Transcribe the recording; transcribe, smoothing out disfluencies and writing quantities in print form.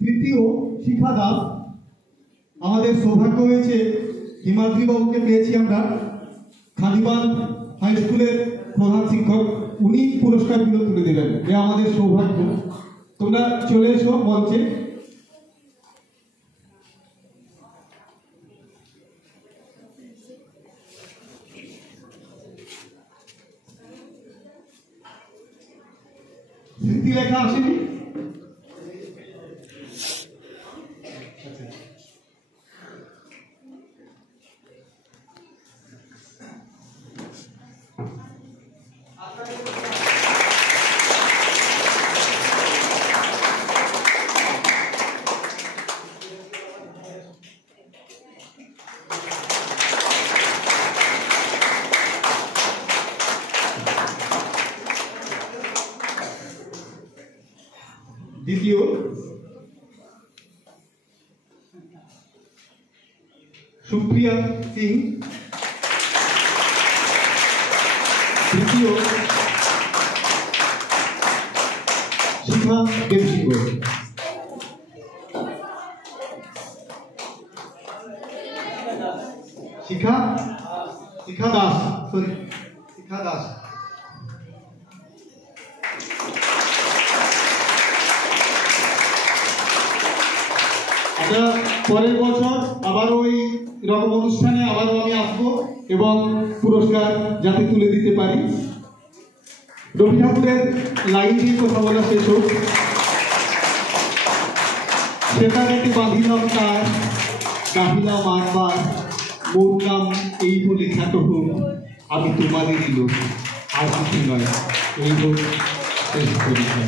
তৃতীয় শিখা দাস। আমাদের সৌভাগ্য হয়েছে হিমাদ্রি বাবুকে পেয়েছি আমরা, খালিবান হাই স্কুলের প্রধান শিক্ষক, উনি পুরস্কারগুলো তুলে দেবেন। এ আমাদের সৌভাগ্য। তোমরা চলে এসো মঞ্চে। স্মৃতি লেখা আসেনি? দ্বিতীয় সুপ্রিয়া সিং। তৃতীয় শিখা দেবসিংহ। শিখা দাস, সরি শিখা দাস। পরের বছর আবারও ওই রকম অনুষ্ঠানে আবারও আমি আসবো এবং পুরস্কার যাতে তুলে দিতে পারি। রবি ঠাকুরের লাইন দিয়ে কথা বলা শেষ হোক। সেটা দেখে বাঁধিলাম তার, গাহিলাম আরবার, মোর নাম এই বলে খ্যাত হোক, আমি তোমাদেরই লোক, আর কিছু নয়। এই হোক শেষ পরিচয়।